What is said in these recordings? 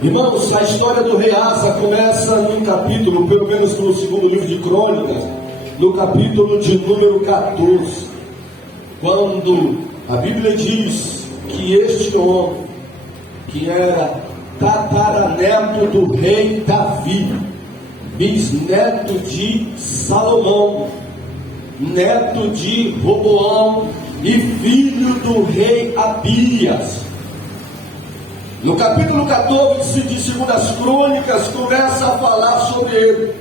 Irmãos, a história do rei Asa começa num capítulo, pelo menos no segundo livro de Crônicas, no capítulo de número 14, quando a Bíblia diz que este homem, que era tataraneto do rei Davi, bisneto de Salomão, neto de Roboão e filho do rei Abias. No capítulo 14 de 2 Crônicas começa a falar sobre ele.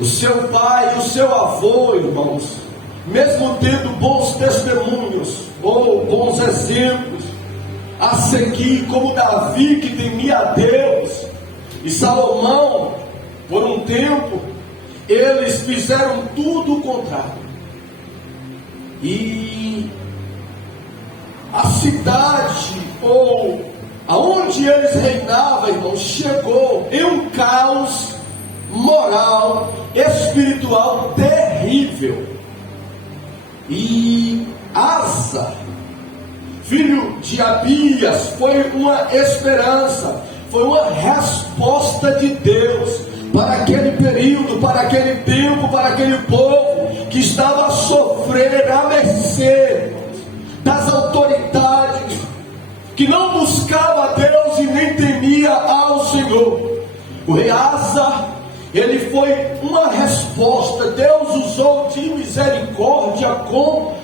O seu pai e o seu avô, irmãos, mesmo tendo bons testemunhos ou bons exemplos a seguir, como Davi, que temia a Deus, e Salomão, por um tempo, eles fizeram tudo o contrário. E a cidade, ou aonde eles reinavam, irmãos, chegou em um caos moral, espiritual terrível. E Asa, filho de Abias, foi uma esperança, foi uma resposta de Deus para aquele período, para aquele tempo, para aquele povo que estava a sofrer à mercê das autoridades, que não buscava a Deus e nem temia ao Senhor. O rei Asa, ele foi uma resposta. Deus usou de misericórdia por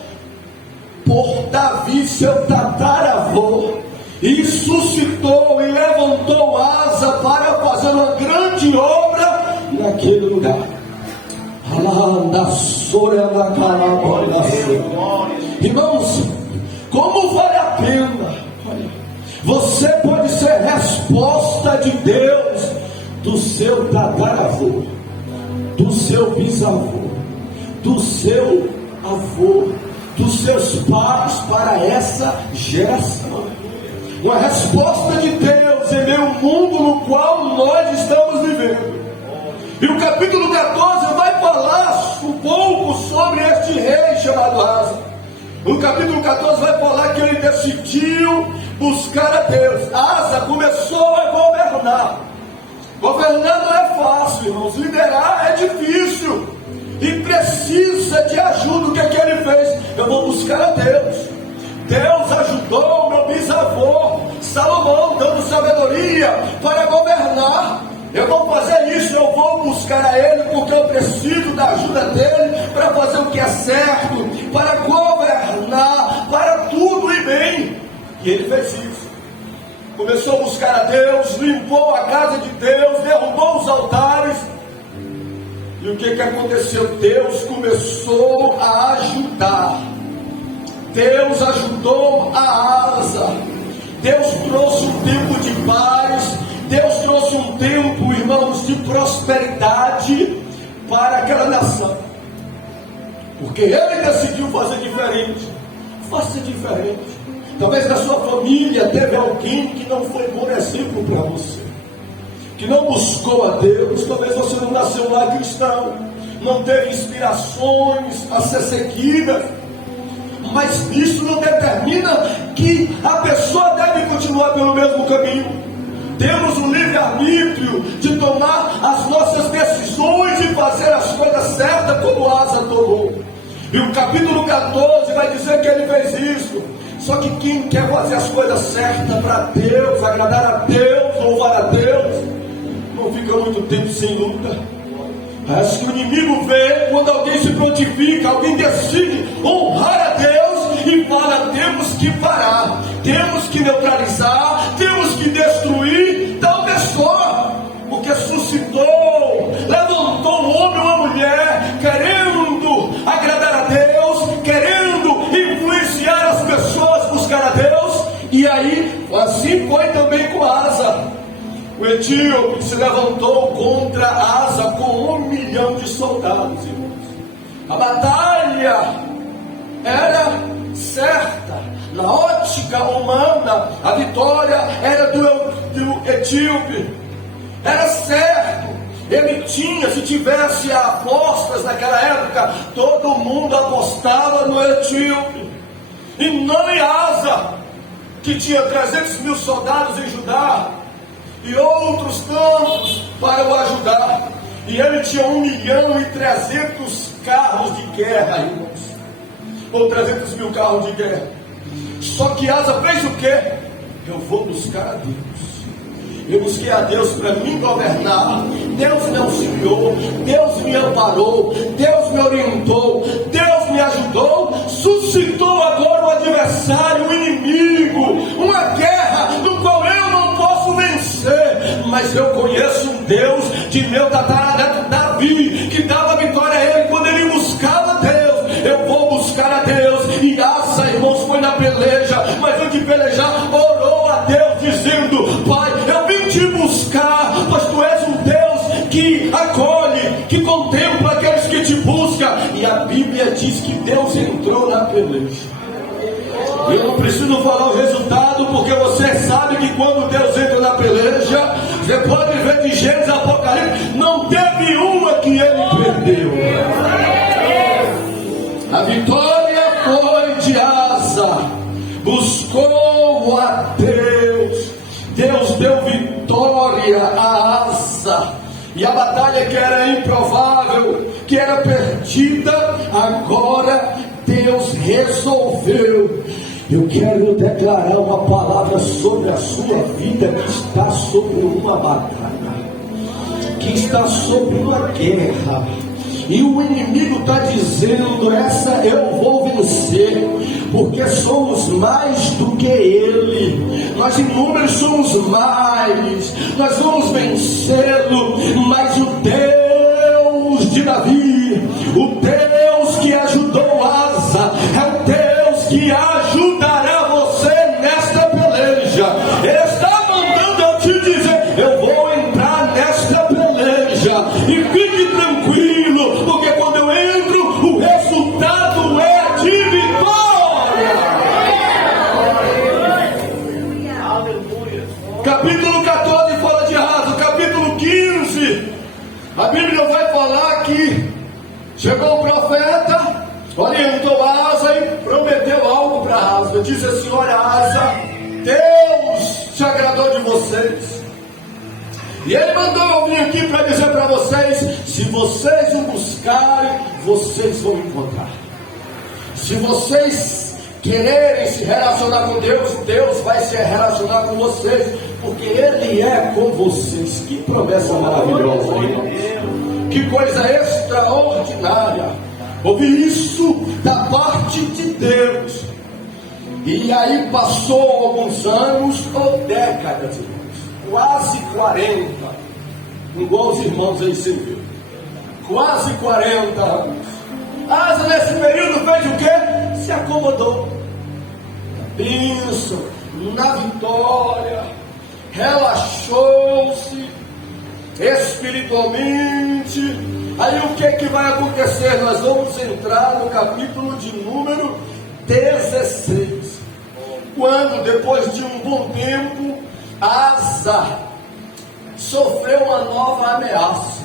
Davi, seu tataravô, e suscitou e levantou Asa para fazer uma grande obra naquele lugar. Irmãos, como vale a pena? Você pode ser resposta de Deus do seu tataravô, do seu bisavô, do seu avô, dos seus pais para essa geração. Uma resposta de Deus em meio ao mundo no qual nós estamos vivendo. E o capítulo 14 vai falar um pouco sobre este rei chamado Asa. No capítulo 14 vai falar que ele decidiu buscar a Deus. Asa começou a governar. Governar não é fácil, irmãos. Liderar é difícil. E precisa de ajuda. O que é que ele fez? Eu vou buscar a Deus. Deus ajudou meu bisavô Salomão, dando sabedoria para governar. Eu vou fazer isso, eu vou buscar a ele, porque eu preciso da ajuda dele para fazer o que é certo, para governar, para tudo e bem. E ele fez isso. Começou a buscar a Deus, limpou a casa de Deus, derrubou os altares. E o que aconteceu? Deus começou a ajudar. Deus ajudou a Asa. Deus trouxe um tempo de paz. Deus trouxe um tempo, irmãos, de prosperidade para aquela nação. Porque ele decidiu fazer diferente. Faça diferente. Talvez na sua família teve alguém que não foi bom exemplo para você, que não buscou a Deus. Talvez você não nasceu lá cristão, não teve inspirações a ser seguidas, mas isso não determina que a pessoa deve continuar pelo mesmo caminho. Temos o livre-arbítrio de tomar as nossas decisões e fazer as coisas certas como Asa tomou. E o capítulo 14 vai dizer que ele fez isso. Só que quem quer fazer as coisas certas para Deus, agradar a Deus, louvar a Deus, não fica muito tempo sem luta. Parece que o inimigo vê quando alguém se prontifica, alguém decide honrar a Deus e fala: temos que parar, temos que neutralizar, temos que destruir tal pessoa, porque suscitou, levantou um homem ou uma mulher querendo agradar a Deus, querendo influenciar as pessoas, buscar a Deus. E aí, assim foi também com Asa. O etíope se levantou contra Asa com 1 milhão de soldados, irmãos. A batalha era certa. Na ótica humana, a vitória era do etíope. Era certo. Ele tinha, se tivesse apostas naquela época, todo mundo apostava no etíope. E não em Asa, que tinha 300 mil soldados em Judá. e outros tantos para o ajudar. E ele tinha 1.300.000 carros de guerra, irmãos, ou 300 mil carros de guerra. Só que Asa fez o quê? Eu vou buscar a Deus. Eu busquei a Deus para me governar. Deus me auxiliou, Deus me amparou, Deus me orientou, Deus me ajudou. Suscitou agora um adversário, um inimigo, uma guerra no qual eu não posso vencer. Mas eu conheço um Deus de meu tataraneto Davi, que dava vitória a ele quando ele buscava a Deus. Eu vou buscar a Deus. E Asa, irmãos, foi na peleja, mas antes de pelejar, orou a Deus, dizendo: Pai, eu vim te buscar, pois tu és um Deus que acolhe, que contempla aqueles que te buscam. E a Bíblia diz que Deus entrou na peleja. Eu não preciso falar o resultado, porque você sabe que quando Deus entra na peleja, você pode ver de Gênesis a Apocalipse, não teve uma que ele perdeu. A vitória foi de Asa, buscou a Deus, Deus deu vitória a Asa, e a batalha que era improvável, que era perdida, agora Deus resolveu. Eu quero declarar uma palavra sobre a sua vida que está sobre uma batalha, que está sobre uma guerra. E o inimigo está dizendo: essa eu vou vencer, porque somos mais do que ele. Nós em números somos mais, nós vamos vencê-lo. Mas o Deus de Davi, o Deus que ajudou Asa, é o Deus que ajudará você nesta peleja. Ele está mandando eu te dizer: eu vou entrar nesta peleja, e fique tranquilo, porque quando eu entro, o resultado é de vitória. Capítulo 14 fala de Asa. Capítulo 15, a Bíblia vai falar que chegou o profeta, orientou Asa e prometeu algo para Asa. Disse assim: olha, Asa, Deus se agradou de vocês, e ele mandou eu vir aqui para dizer para vocês: se vocês o buscarem, vocês vão encontrar. Se vocês quererem se relacionar com Deus, Deus vai se relacionar com vocês, porque Ele é com vocês. Que promessa maravilhosa, irmãos. Que coisa extraordinária ouvir isso da parte de Deus. E aí passou alguns anos ou décadas, irmãos, quase 40, igual os irmãos aí serviram, quase 40 anos. Asa nesse período fez o quê? Se acomodou na bênção, na vitória, relaxou-se espiritualmente. Aí o que vai acontecer? Nós vamos entrar no capítulo de número 16, quando depois de um bom tempo Asa sofreu uma nova ameaça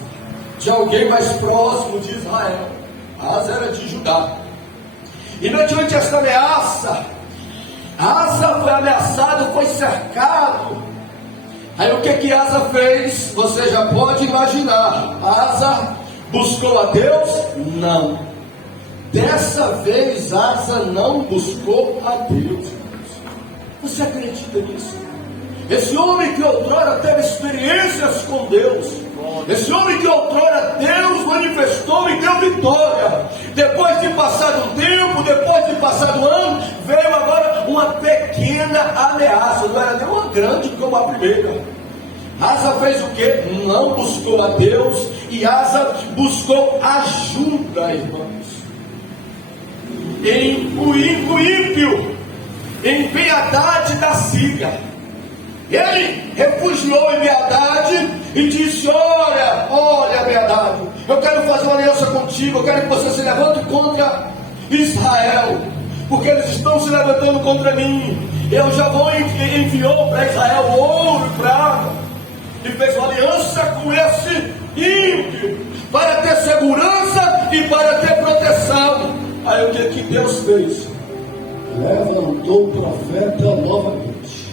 de alguém mais próximo de Israel. Asa era de Judá, e mediante esta ameaça, Asa foi ameaçado, foi cercado. Aí o que Asa fez? Você já pode imaginar. Asa buscou a Deus? Não. Dessa vez Asa não buscou a Deus. Você acredita nisso? Esse homem que outrora teve experiências com Deus, esse homem que outrora Deus manifestou e deu vitória, depois de passado um tempo, depois de passado um ano, veio agora uma pequena ameaça. Não era nem uma grande como a primeira. Asa fez o que? Não buscou a Deus, e Asa buscou ajuda, irmãos, o ímpio, em Ben-Hadad da Síria. Ele refugiou em Ben-Hadad e disse: olha Ben-Hadad, eu quero fazer uma aliança contigo, eu quero que você se levante contra Israel, porque eles estão se levantando contra mim. Eu já vou enviou para Israel ouro e prata, e fez uma aliança com esse ímpio, para ter segurança e para ter proteção. Aí o que Deus fez? Levantou o profeta novamente.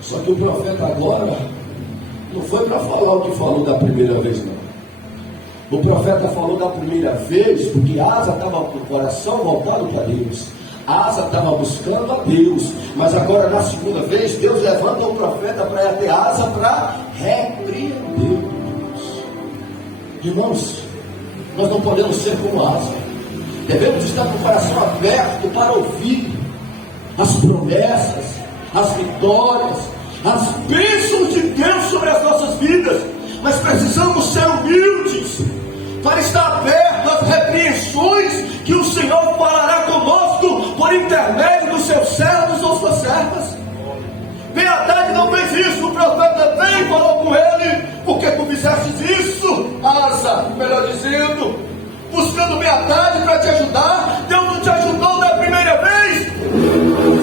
Só que o profeta agora Não foi para falar o que falou da primeira vez, não. O profeta falou da primeira vez porque Asa estava com o coração voltado para Deus. Asa estava buscando a Deus. Mas agora, na segunda vez, Deus levanta o profeta para ir até Asa para repreender Deus. Irmãos, nós não podemos ser como Asa. Devemos estar com o coração aberto para ouvir as promessas, as vitórias, as bênçãos de Deus sobre as nossas vidas. Mas precisamos ser humildes para estar aberto às repreensões que o Senhor falará conosco por intermédio dos seus servos ou suas servas. Ben-Hadad não fez isso, o profeta veio e falou com ele: por que tu fizeste isso, Asa? Melhor dizendo, buscando Ben-Hadad para te ajudar. Deus não te ajudou da primeira vez.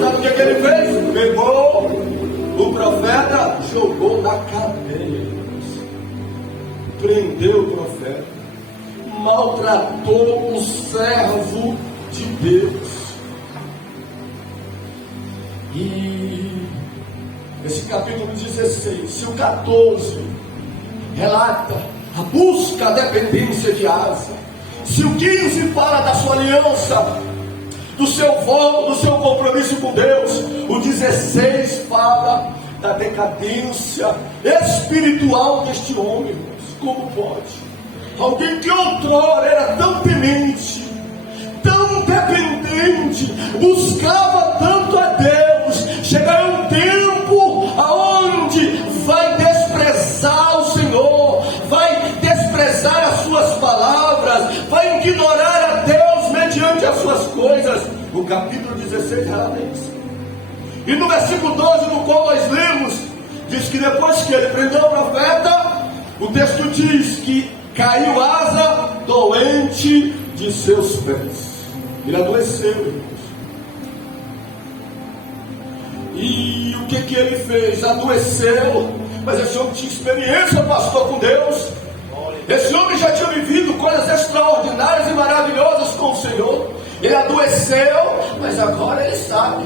Sabe o que ele fez? Pegou o profeta, jogou na cadeia, prendeu o profeta, maltratou o servo de Deus. E esse capítulo 16, se o 14 relata a busca, a dependência de Asa, se o 15 fala da sua aliança, do seu voto, do seu compromisso com Deus, o 16 fala da decadência espiritual deste homem, irmãos. Como pode? Alguém que outrora era tão temente, tão dependente, buscava tanto a Deus, chegará um tempo aonde vai desprezar o Senhor, vai desprezar as suas palavras, vai ignorar a Deus mediante as suas coisas. O capítulo 16 relata isso. E no versículo 12, no qual nós lemos, diz que depois que ele prendeu o profeta, o texto diz que caiu Asa doente de seus pés. Ele adoeceu, irmãos. E o que ele fez? Adoeceu. Mas esse homem tinha experiência, pastor, com Deus. Esse homem já tinha vivido coisas extraordinárias e maravilhosas com o Senhor. Ele adoeceu, mas agora ele sabe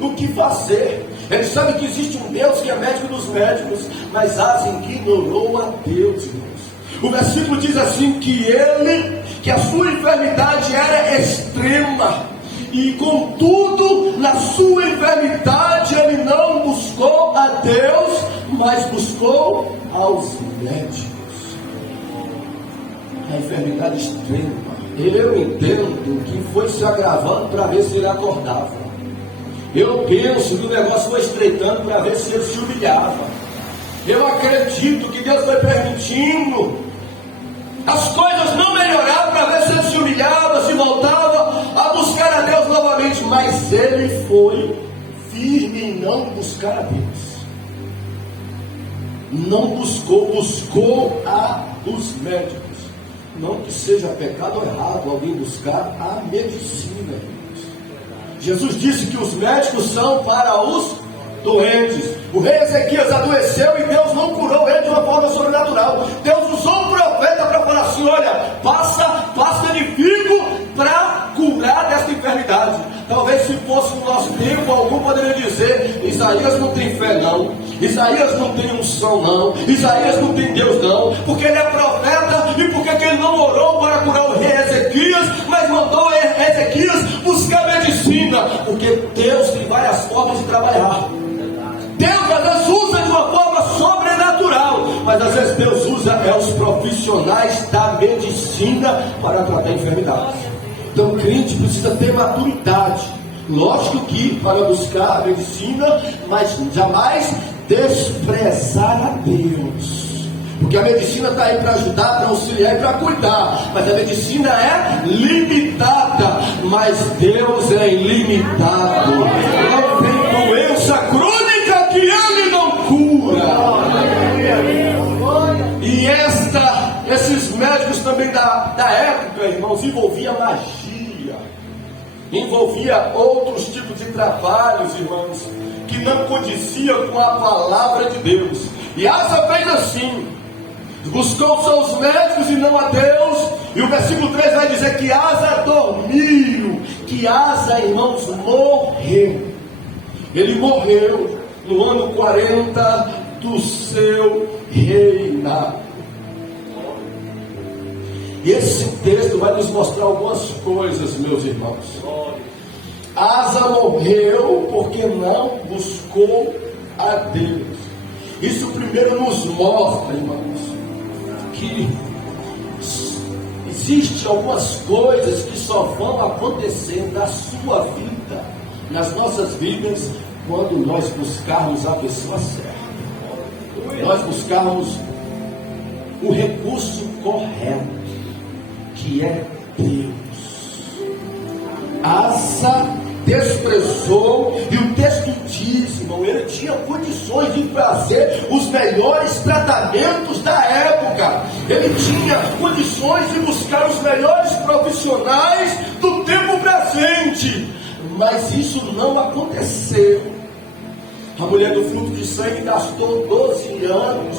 o que fazer. Ele sabe que existe um Deus que é médico dos médicos, mas Asa ignorou a Deus, irmãos. O versículo diz assim que a sua enfermidade era extrema, e contudo, na sua enfermidade, ele não buscou a Deus, mas buscou aos médicos. A enfermidade extrema, eu entendo que foi se agravando para ver se ele acordava. Eu penso que o negócio foi estreitando para ver se ele se humilhava. Eu acredito que Deus foi permitindo as coisas não melhorar para ver se ele se humilhava, se voltava a buscar a Deus novamente. Mas ele foi firme em não buscar a Deus. Não buscou a dos médicos. Não que seja pecado ou errado alguém buscar a medicina. Jesus disse que os médicos são para os doentes. O rei Ezequias adoeceu e Deus não curou ele de uma forma sobrenatural. Deus usou o profeta para falar assim: olha, passa de figo para curar desta enfermidade. Talvez se fosse no nosso tempo, algum poderia dizer: Isaías não tem fé não, Isaías não tem unção não, Isaías não tem Deus não, porque ele é profeta e porque ele não orou para curar o rei Ezequias, mas mandou Ezequias buscar medicina, porque Deus tem várias formas de trabalhar. Deus às vezes usa de uma forma sobrenatural, mas às vezes Deus usa os profissionais da medicina para tratar enfermidades. Então o crente precisa ter maturidade, lógico que para buscar a medicina, mas jamais desprezar a Deus, porque a medicina está aí para ajudar, para auxiliar e para cuidar, mas a medicina é limitada, mas Deus é ilimitado. Não tem doença crônica que Ele não cura. E esses médicos também da época, irmãos, envolvia magia, envolvia outros tipos de trabalhos, irmãos, que não condiziam com a palavra de Deus. E Asa fez assim, buscou seus médicos e não a Deus. E o versículo 3 vai dizer que Asa dormiu, que Asa, irmãos, morreu. Ele morreu no ano 40 do seu reinado. E esse texto vai nos mostrar algumas coisas, meus irmãos. Asa morreu porque não buscou a Deus. Isso primeiro nos mostra, irmãos, que existem algumas coisas que só vão acontecer na sua vida, nas nossas vidas, quando nós buscarmos a pessoa certa. Nós buscarmos o recurso correto, que é Deus. Asa desprezou, e o texto diz, irmão, ele tinha condições de fazer os melhores tratamentos da época, ele tinha condições de buscar os melhores profissionais do tempo presente, mas isso não aconteceu. A mulher do fluxo de sangue gastou 12 anos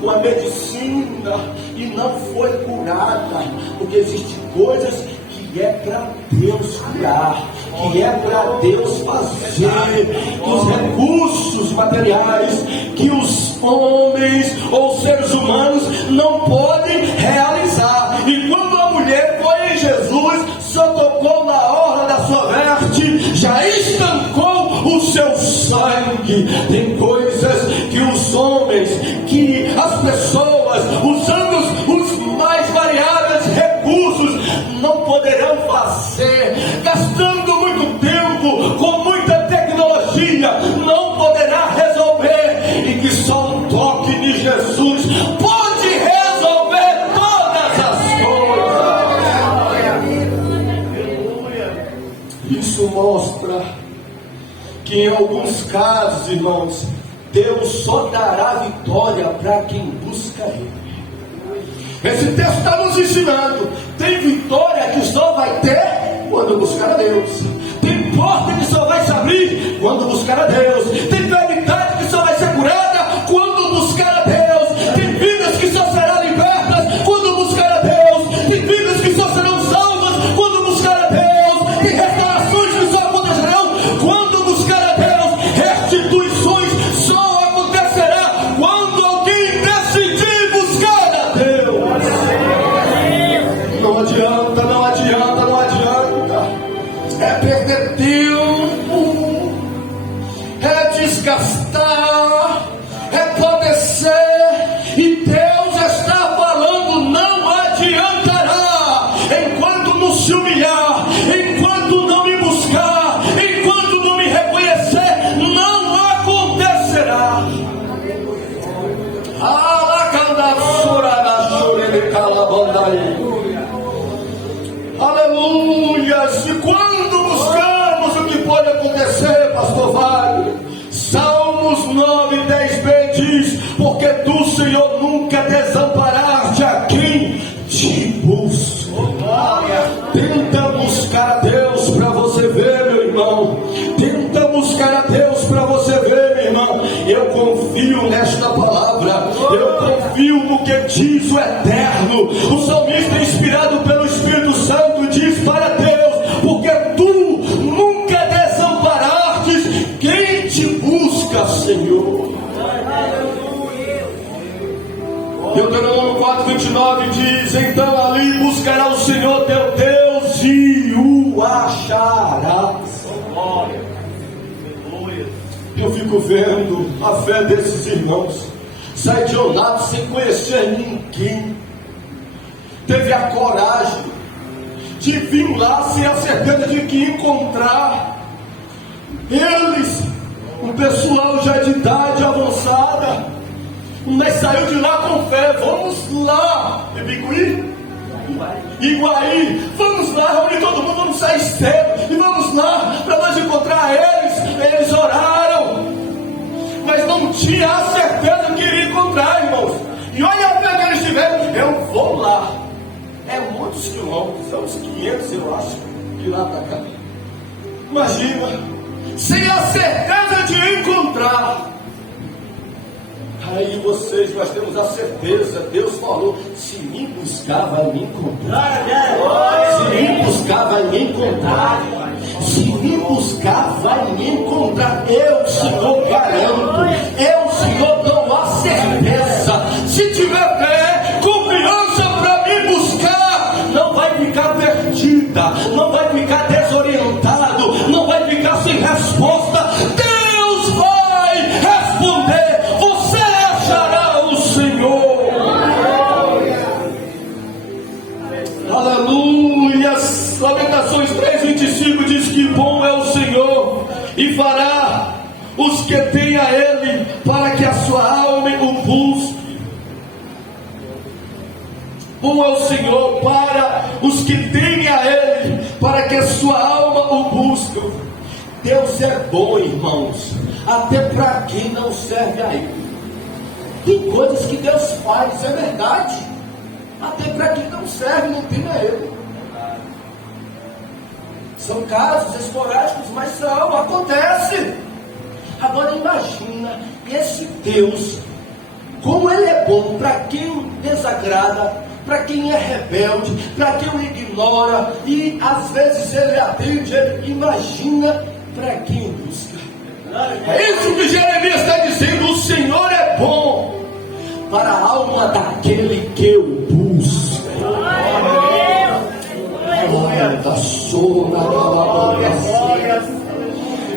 com a medicina e não foi curada, porque existem coisas que é para Deus curar, que é para Deus fazer, que os recursos materiais, que os homens ou seres humanos não podem realizar. E quando a mulher foi em Jesus, só tocou na orla da sua veste, já estancou o seu sangue. Tem coisas que os homens, que as pessoas, usando os mais variados recursos, não poderão fazer, gastando muito tempo, com muita tecnologia, não poderá resolver, e que só um toque de Jesus pode resolver todas as coisas. Isso mostra que em alguns casos, irmãos, Deus só dará vitória para quem busca Ele. Esse texto está nos ensinando: tem vitória que só vai ter quando buscar a Deus, tem porta que só vai se abrir quando buscar a Deus, tem enfermidade que só vai ser curada quando buscar a Deus, tem vidas que só serão libertas quando buscar a Deus, tem vidas que só serão salvas quando buscar a Deus, tem restaurações que só acontecerão quando buscar a Deus, restituições só acontecerá quando alguém decidir buscar a Deus. Não adianta, não adianta, não adianta. É perder tempo, é desgastar, é padecer. E Deus está falando: não adiantará. Enquanto não se humilhar, enquanto não me buscar, enquanto não me reconhecer, não acontecerá. Aleluia! E quando buscamos, o que pode acontecer, pastor Wagner? Salmos 9:10b diz: porque tu, Senhor, nunca desamparaste a quem te busca. Tenta buscar a Deus para você ver, meu irmão. Tenta buscar a Deus para você ver, meu irmão. Eu confio nesta palavra, eu confio no que diz o Eterno. O salmista, inspirado pelo Espírito Santo, diz para Deus: porque tu nunca desamparastes quem te busca, Senhor. Deuteronômio 4:29 diz: então ali buscará o Senhor teu Deus e o acharás. Eu fico vendo a fé desses irmãos. Sai de Onato sem conhecer ninguém, teve a coragem de vir lá sem a certeza de que encontrar. Eles, um pessoal já de idade avançada, mas saiu de lá com fé. Vamos lá, Iguaí, vamos lá, reunir todo mundo, vamos sair cedo e vamos lá para nós encontrar eles. Eles oraram, mas não tinha a certeza que iria encontrar, irmãos. E olha a fé que eles tiveram: eu vou lá. É muitos quilômetros, são uns 500, eu acho, de lá para cá. Imagina, sem a certeza de encontrar. Aí nós temos a certeza. Deus falou: se me buscar, vai me encontrar. Se me buscar, vai me encontrar. Se me buscar, vai me encontrar. Eu, Senhor, garanto. Eu, Senhor, dou a se tiver fé, confiança para me buscar, não vai ficar perdida, não vai ficar desorientado, não vai ficar sem resposta. Deus vai responder, você achará o Senhor. Aleluia. Lamentações 3:25 diz que bom é o Senhor e fará os que têm a Ele, para que a sua alma o busque. Bom é o Senhor para os que têm a Ele, para que a sua alma o busque. Deus é bom, irmãos, até para quem não serve a Ele. Tem coisas que Deus faz, é verdade, até para quem não serve, não tem a Ele. São casos esporádicos, mas acontece. Agora imagina esse Deus, como Ele é bom para quem o desagrada, para quem é rebelde, para quem o ignora, e às vezes Ele atende. Imagina para quem o busca. É isso que Jeremias está dizendo: o Senhor é bom para a alma daquele que o busca.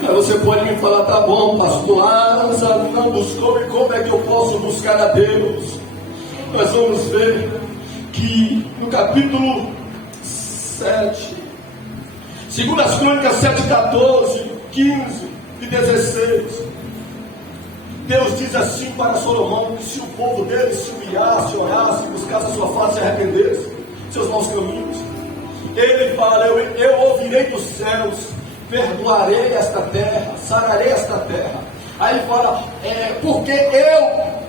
Aí você pode me falar: tá bom, pastor Asa não buscou, e como é que eu posso buscar a Deus? Nós vamos ver que no capítulo 7, 2 Crônicas 7, 14, 15 e 16, Deus diz assim para Salomão: que se o povo dele se humilhasse, orasse, buscasse a sua face e arrependesse seus maus caminhos, Ele fala: eu ouvirei dos céus, perdoarei esta terra, sararei esta terra. Aí fala: porque eu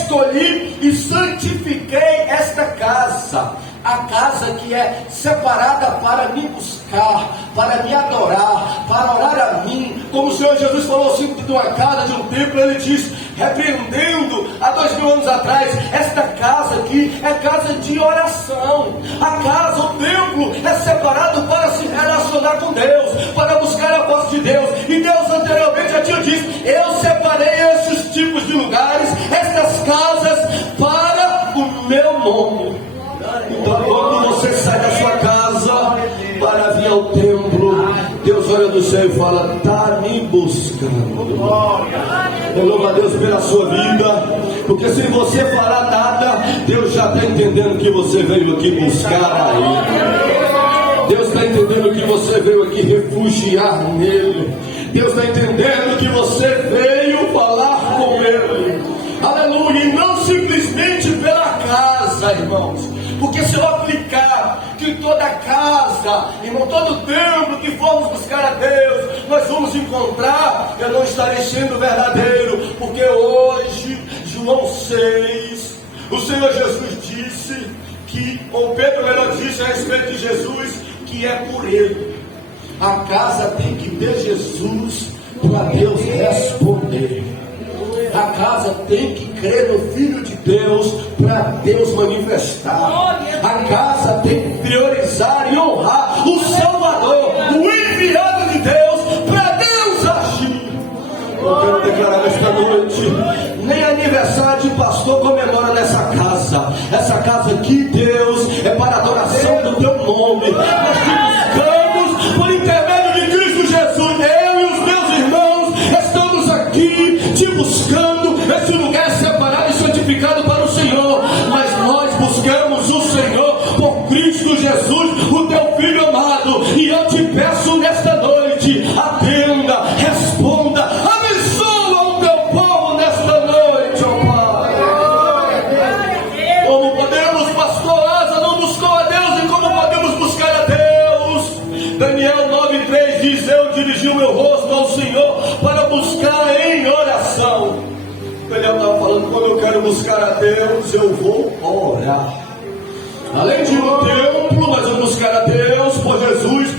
escolhi e santifiquei esta casa, a casa que é separada para me buscar, para me adorar, para orar a mim. Como o Senhor Jesus falou assim de uma casa, de um templo, Ele diz, repreendendo há 2000 anos atrás: esta casa aqui é casa de oração. A casa, o templo, é separado para se relacionar com Deus, para buscar a voz de Deus. E Deus anteriormente já tinha dito: eu separei esses tipos de lugares, estas casas, para o meu nome. Então, quando você sai da sua casa para vir ao templo, Deus olha do céu e fala: está me buscando. Eu louvo a Deus pela sua vida, porque se você falar nada, Deus já está entendendo que você veio aqui buscar a Ele. Deus está entendendo que você veio aqui refugiar nele. Deus está entendendo que você veio falar com Ele. Aleluia. E não simplesmente pela casa, irmãos. Porque se eu aplicar que toda casa, irmão, todo templo que formos buscar a Deus, nós vamos encontrar, eu não estarei sendo verdadeiro. Porque hoje, João 6, o Senhor Jesus disse que, ou Pedro melhor disse a respeito de Jesus, que é por Ele. A casa tem que ter Jesus para Deus responder. A casa tem que crer no Filho de Deus para Deus manifestar. A casa tem que priorizar e honrar o Salvador, o enviado de Deus, para Deus agir. Eu quero declarar esta noite: nem aniversário de pastor comemora nessa casa. Essa casa aqui, Deus, é para a adoração do teu nome. Nós te buscamos por intermédio de Cristo Jesus. Eu e os meus irmãos estamos aqui te buscando. Esse lugar é separado e santificado para o Senhor, mas nós buscamos o Senhor por Cristo Jesus, o teu Filho amado. E eu te peço nesta noite: atenda, responda, abençoa o teu povo nesta noite, ó Pai. Como podemos, pastor Asa não buscou a Deus, e como podemos buscar a Deus? Daniel 9:3 diz: eu dirigi o meu rosto ao Senhor para buscar em oração. Ele estava falando: quando eu quero buscar a Deus, eu vou orar. Além de ir no templo, nós vamos buscar a Deus por Jesus.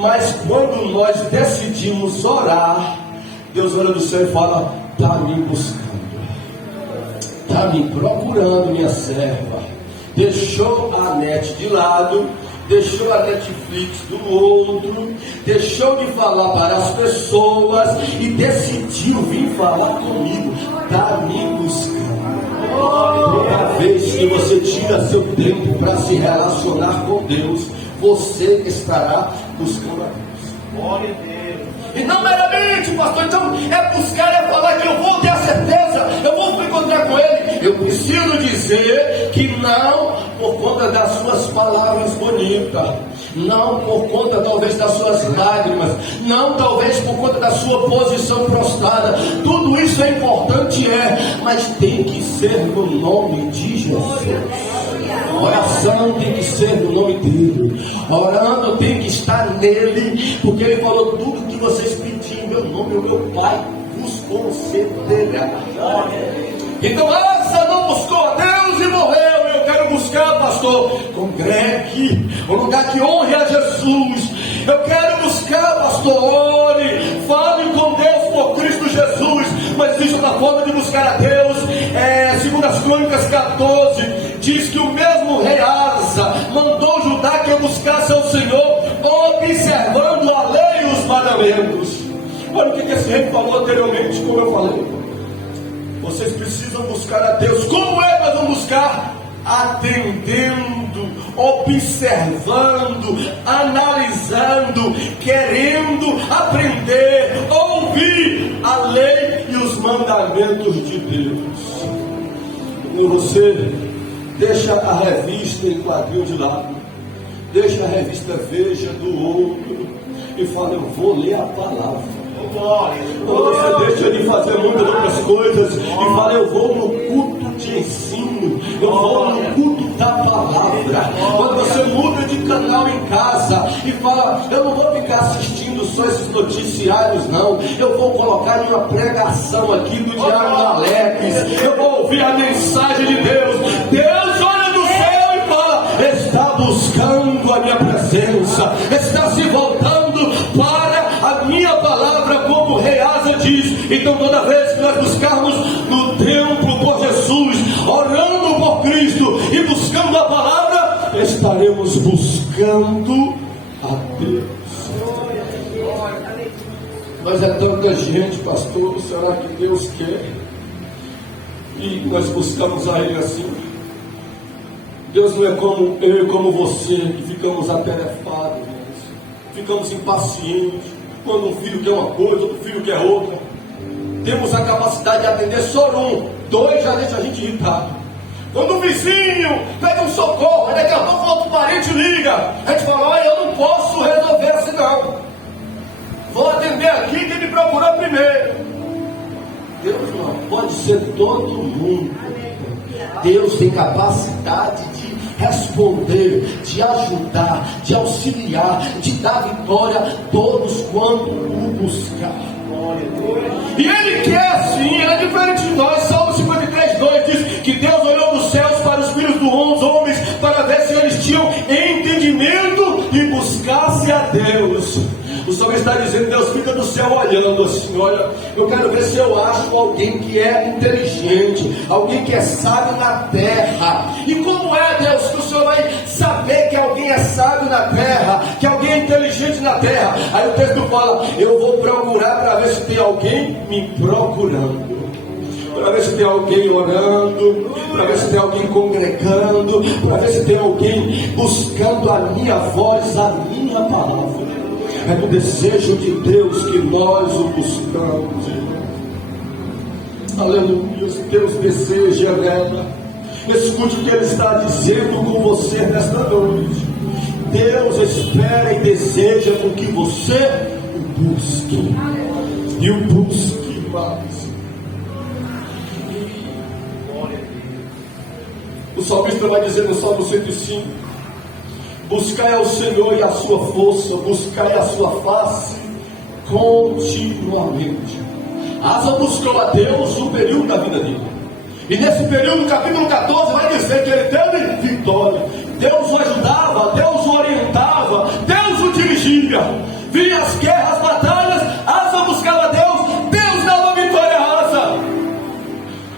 Mas quando nós decidimos orar, Deus olha do céu e fala: está me buscando, está me procurando, minha serva. Deixou a net de lado, deixou a Netflix do outro, deixou de falar para as pessoas e decidiu vir falar comigo. Está me buscando. vez que você tira seu tempo para se relacionar com Deus, você estará buscando a Deus. Glória a Deus. E não meramente, pastor, então é buscar, é falar que eu vou ter a certeza, eu vou me encontrar com Ele. Eu preciso dizer que não por conta das suas palavras bonitas, não por conta talvez das suas lágrimas, não talvez por conta da sua posição prostrada. Tudo isso é importante, mas tem que ser no nome de Jesus. A oração tem que ser no nome dele. Orando tem que estar nele, porque ele falou: tudo que vocês pedirem em meu nome, o meu Pai vos concederá. Então Asa não buscou a Deus e morreu. Eu quero buscar, pastor, congregue, um lugar que honre a Jesus. Eu quero buscar, pastor, ore, fale com Deus por Cristo Jesus. Mas existe uma forma de buscar a Deus. Segundo as Crônicas 14, diz que o mesmo rei Asa mandou Judá que buscasse ao Senhor, observando a lei e os mandamentos. Olha o que esse rei falou anteriormente, como eu falei. Vocês precisam buscar a Deus. Como é que nós vamos buscar? Atendendo, observando, analisando, querendo aprender, ouvir a lei e os mandamentos de Deus. E você deixa a revista em quadril de lado, deixa a revista Veja do outro e fala: eu vou ler a palavra. Você deixa de fazer muitas outras coisas e fala: eu vou no culto de ensino, eu vou no culto da palavra. Quando você muda de canal em casa e fala: eu não vou ficar assistindo só esses noticiários, não, eu vou colocar em uma pregação aqui do Diário da Alex, eu vou ouvir a mensagem de Deus. Deus olha do céu e fala: está buscando a minha presença, está se voltando para a minha palavra, como o rei Asa diz. Então toda vez que nós buscarmos no templo por Jesus, orando por Cristo e buscando a palavra, estaremos buscando a Deus. Mas é tanta gente, pastor, será que Deus quer? E nós buscamos a Ele assim. Deus não é como eu e como você, que ficamos atarefados, ficamos impacientes. Quando um filho quer uma coisa, outro filho quer outra. Temos a capacidade de atender só um, dois já deixa a gente irritado. Quando o vizinho pede um socorro, daqui a pouco outro parente liga, a gente fala: olha, eu não posso resolver assim não, vou atender aqui, quem me procurou primeiro. Deus não pode ser todo mundo. Deus tem capacidade de responder, de ajudar, de auxiliar, de dar vitória a todos quando o buscar. E Ele quer sim, é diferente de nós. Salmo 53:2 diz que Deus olhou dos céus para os filhos dos homens para ver se eles tinham entendimento e buscasse a Deus. O Senhor está dizendo: Deus fica do céu olhando assim: olha, eu quero ver se eu acho alguém que é inteligente, alguém que é sábio na terra. E como é, Deus, que o Senhor vai saber que alguém é sábio na terra, que alguém é inteligente na terra? Aí o texto fala: eu vou procurar para ver se tem alguém me procurando, para ver se tem alguém orando, para ver se tem alguém congregando, para ver se tem alguém buscando a minha voz, a minha palavra. É no desejo de Deus que nós o buscamos. Aleluia. Deus deseja nela. Escute o que Ele está dizendo com você nesta noite. Deus espera e deseja com que você o busque. E o busque mais. O salmista vai dizer no Salmo 105: buscai ao Senhor e a sua força, buscai a sua face continuamente. Asa buscou a Deus no período da vida dele. E nesse período, no capítulo 14, vai dizer que ele teve vitória. Deus o ajudava, Deus o orientava, Deus o dirigia. Vinha as guerras, as batalhas, Asa buscava a Deus, Deus dava vitória a Asa.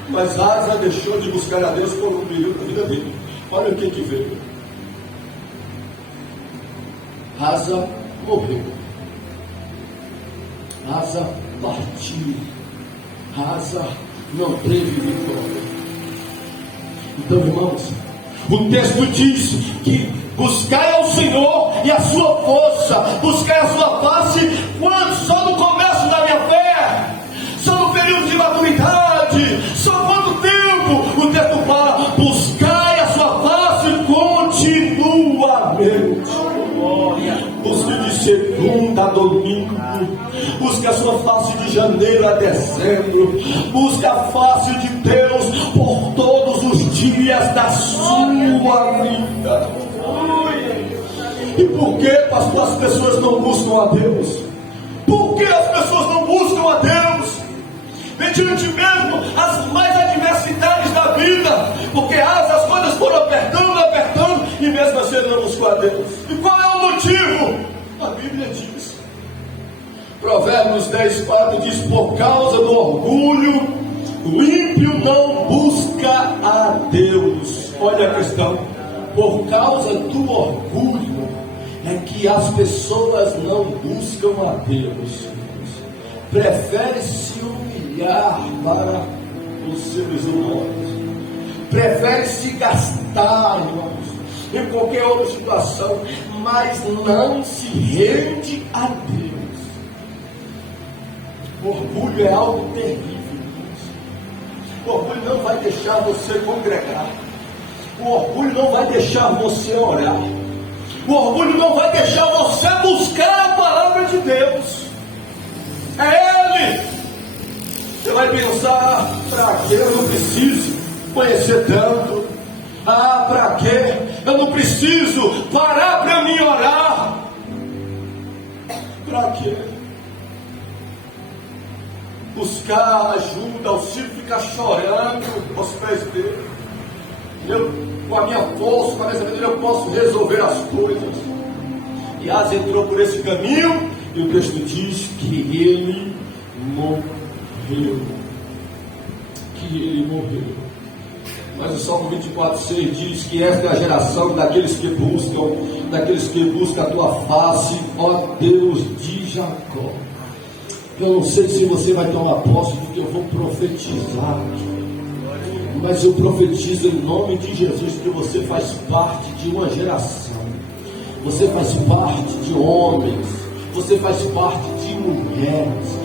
Mas Asa deixou de buscar a Deus por um período da vida dele. Olha o que veio. Asa morreu. Asa partiu. Asa não teve vitória. Então, irmãos, o texto diz que buscai ao Senhor e a sua força, buscai a sua face, quando? Só no começo da minha fé, só no período de maturidade, só quanto tempo? O texto fala, buscai a sua face continuamente. Busque de segunda a domingo, busque a sua face de janeiro a dezembro, busque a face de Deus por todos os dias da sua vida. E por que, pastor, as pessoas não buscam a Deus? Por que as pessoas não buscam a Deus? Mediante mesmo as mais adversidades da vida, porque as coisas foram apertando, e mesmo assim ele não buscou a Deus. E qual é o motivo? A Bíblia diz, Provérbios 10:4 diz, por causa do orgulho, o ímpio não busca a Deus. Olha a questão, por causa do orgulho é que as pessoas não buscam a Deus, prefere se humilhar para os seres humanos, prefere se gastar, irmãos, em qualquer outra situação, mas não se rende a Deus. O orgulho é algo terrível, irmãos. O orgulho não vai deixar você congregar, o orgulho não vai deixar você orar, o orgulho não vai deixar você buscar a palavra de Deus. É Ele. Você vai pensar, para que eu não preciso conhecer tanto? Ah, para que eu não preciso parar para mim orar? Para que buscar ajuda, auxílio, ficar chorando aos pés dele? Eu, com a minha força, com a minha sabedoria, eu posso resolver as coisas. E Asa entrou por esse caminho, e o texto diz que ele morreu. Mas o Salmo 24:6 diz que esta é a geração daqueles que buscam a tua face, ó Deus de Jacó. Eu não sei se você vai tomar posse do que eu vou profetizar aqui, mas eu profetizo em nome de Jesus que você faz parte de uma geração, você faz parte de homens, você faz parte de mulheres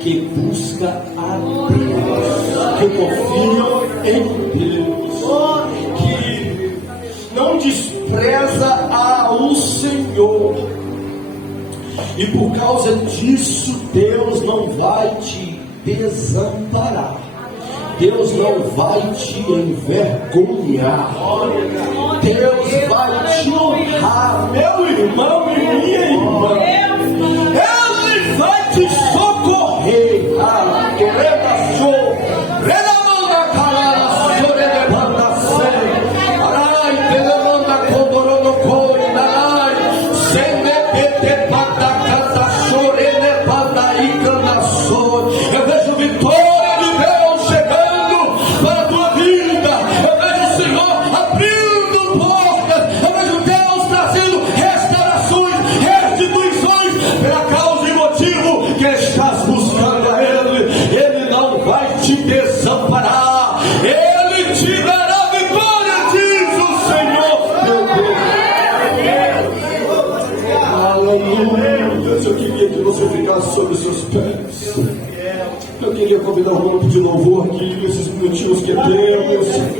que busca a Deus, que confiam em Deus, que não despreza ao Senhor. E por causa disso, Deus não vai te desamparar, Deus não vai te envergonhar, Deus vai te honrar, meu irmão e minha irmã. Ele vai te socorrer. Eu vejo vitória de Deus chegando para a tua vida. Eu vejo o Senhor abrindo portas. Eu vejo Deus trazendo restaurações, restituições pela causa e motivo que estás buscando a Ele. Ele não vai te desamparar, Ele te dará vitória, diz o Senhor teu Deus. Aleluia. Eu queria que você ficasse sobre os seus pés. Eu queria convidar o grupo de louvor aqui, nesses minutinhos que temos.